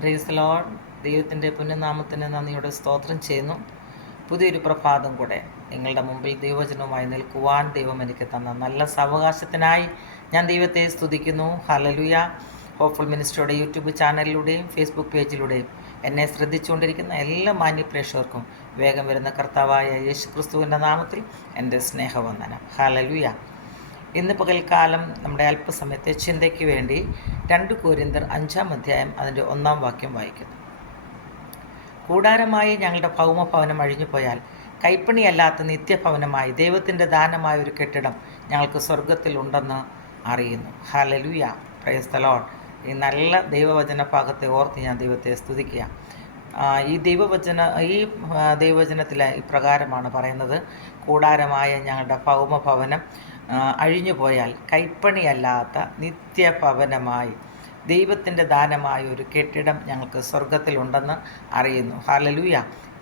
Praise Lord. ദൈവത്തിൻ്റെ പുണ്യനാമത്തിന് നന്ദിയോടെ സ്തോത്രം ചെയ്യുന്നു. പുതിയൊരു പ്രഭാതം കൂടെ നിങ്ങളുടെ മുമ്പിൽ ദൈവവചനവുമായി നിൽക്കുവാൻ ദൈവം എനിക്ക് തന്ന നല്ല സാവകാശത്തിനായി ഞാൻ ദൈവത്തെ സ്തുതിക്കുന്നു. ഹല്ലേലൂയ. ഹോപ്പ്ഫുൾ മിനിസ്ട്രിയുടെ യൂട്യൂബ് ചാനലിലൂടെയും ഫേസ്ബുക്ക് പേജിലൂടെയും എന്നെ ശ്രദ്ധിച്ചുകൊണ്ടിരിക്കുന്ന എല്ലാ മാന്യപ്രേക്ഷകർക്കും വേഗം വരുന്ന കർത്താവായ യേശു ക്രിസ്തുവിൻ്റെ നാമത്തിൽ എൻ്റെ സ്നേഹവന്ദനം. ഹല്ലേലൂയ. ഇന്ന് പകൽക്കാലം നമ്മുടെ അല്പസമയത്തെ ചിന്തയ്ക്ക് വേണ്ടി 2 കൊരിന്ത്യർ 5-ാം അധ്യായം അതിൻ്റെ 1-ാം വാക്യം വായിക്കുന്നു. കൂടാരമായി ഞങ്ങളുടെ ഭൗമഭവനം അഴിഞ്ഞുപോയാൽ കൈപ്പണിയല്ലാത്ത നിത്യഭവനമായി ദൈവത്തിൻ്റെ ദാനമായ ഒരു കെട്ടിടം ഞങ്ങൾക്ക് സ്വർഗത്തിലുണ്ടെന്ന് അറിയുന്നു. ഹല്ലേലൂയ. Praise the Lord. ഈ നല്ല ദൈവവചന ഭാഗത്തെ ഓർത്ത് ഞാൻ ദൈവത്തെ സ്തുതിക്കുക. ഈ ദൈവവചനത്തിൽ ഇപ്രകാരമാണ് പറയുന്നത്: കൂടാരമായ ഞങ്ങളുടെ ഭൗമഭവനം അഴിഞ്ഞുപോയാൽ കൈപ്പണിയല്ലാത്ത നിത്യഭവനമായി ദൈവത്തിൻ്റെ ദാനമായ ഒരു കെട്ടിടം ഞങ്ങൾക്ക് സ്വർഗത്തിലുണ്ടെന്ന് അറിയുന്നു. ഹല്ലേലൂയ.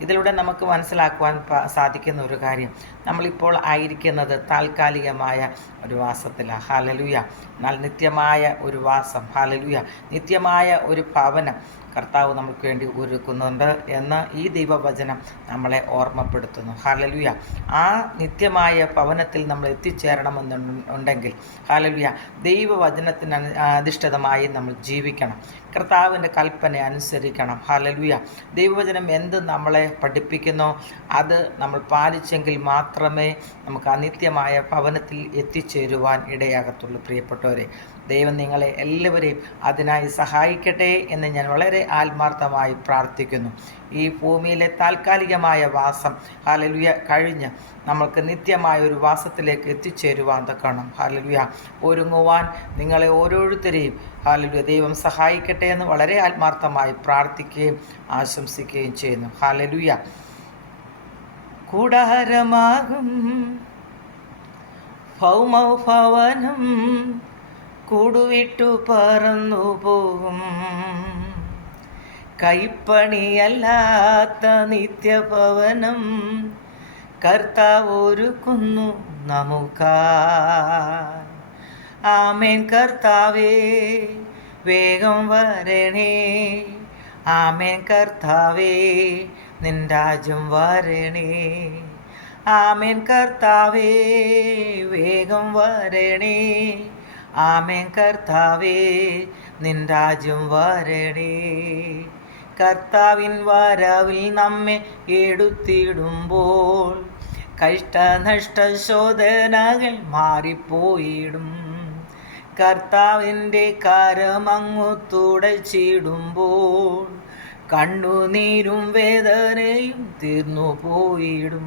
ഇതിലൂടെ നമുക്ക് മനസ്സിലാക്കുവാൻ സാധിക്കുന്ന ഒരു കാര്യം, നമ്മളിപ്പോൾ ആയിരിക്കുന്നത് താൽക്കാലികമായ ഒരു വാസത്തിലാണ്. ഹല്ലേലൂയ. എന്നാൽ നിത്യമായ ഒരു വാസം, ഹല്ലേലൂയ, നിത്യമായ ഒരു ഭവനം കർത്താവ് നമുക്ക് വേണ്ടി ഒരുക്കുന്നുണ്ട് എന്ന് ഈ ദൈവവചനം നമ്മളെ ഓർമ്മപ്പെടുത്തുന്നു. ഹല്ലേലൂയ. ആ നിത്യമായ ഭവനത്തിൽ നമ്മൾ എത്തിച്ചേരണമെന്നുണ്ടെങ്കിൽ ഹല്ലേലൂയ, ദൈവവചനത്തിന് അധിഷ്ഠിതമായി നമ്മൾ ജീവിക്കണം. കർത്താവിൻ്റെ കൽപ്പന അനുസരിക്കണം. ഹല്ലേലൂയ. ദൈവവചനം എന്ത് നമ്മളെ പഠിപ്പിക്കുന്നോ അത് നമ്മൾ പാലിച്ചെങ്കിൽ മാത്രമേ നമുക്ക് ആ നിത്യമായ ഭവനത്തിൽ എത്തിച്ചേരുവാൻ ഇടയാകത്തുള്ളൂ. പ്രിയപ്പെട്ടവരെ, ദൈവം നിങ്ങളെ എല്ലാവരെയും അതിനായി സഹായിക്കട്ടെ എന്ന് ഞാൻ വളരെ ആത്മാർത്ഥമായി പ്രാർത്ഥിക്കുന്നു. ഈ ഭൂമിയിലെ താൽക്കാലികമായ വാസം ഹല്ലേലൂയ കഴിഞ്ഞ് നമ്മൾക്ക് നിത്യമായ ഒരു വാസത്തിലേക്ക് എത്തിച്ചേരുവാൻ തക്കണം. ഹല്ലേലൂയ. ഒരുങ്ങുവാൻ നിങ്ങളെ ഓരോരുത്തരെയും ഹല്ലേലൂയ ദൈവം സഹായിക്കട്ടെ എന്ന് വളരെ ആത്മാർത്ഥമായി പ്രാർത്ഥിക്കുകയും ആശംസിക്കുകയും ചെയ്യുന്നു. ഹല്ലേലൂയ. കൂടാരമാകും ഭൗമഭവനം കൂടുവിട്ടു പറന്നു പോകും, കൈപ്പണിയല്ലാത്ത നിത്യഭവനം കർത്താവ് ഒരുക്കുന്നു നമുക്കായി. ആമേൻ. കർത്താവേ വേഗം വരണേ. ആമേൻ. കർത്താവേ നിൻ രാജ്യം വരണേ. ആമേൻ. കർത്താവേ വേഗം വരണേ. ആമേൻ. കർത്താവേ നിൻ രാജ്യം വരണേ. കർത്താവിൻ വരവിൽ നമ്മെ എടുത്തിടുമ്പോൾ കഷ്ടനഷ്ട ശോധനകൾ മാറിപ്പോയിടും. കർത്താവിൻ്റെ കരമങ്ങു തുടച്ചിടുമ്പോൾ കണ്ണുനീരും വേദനയും തീർന്നു പോയിടും.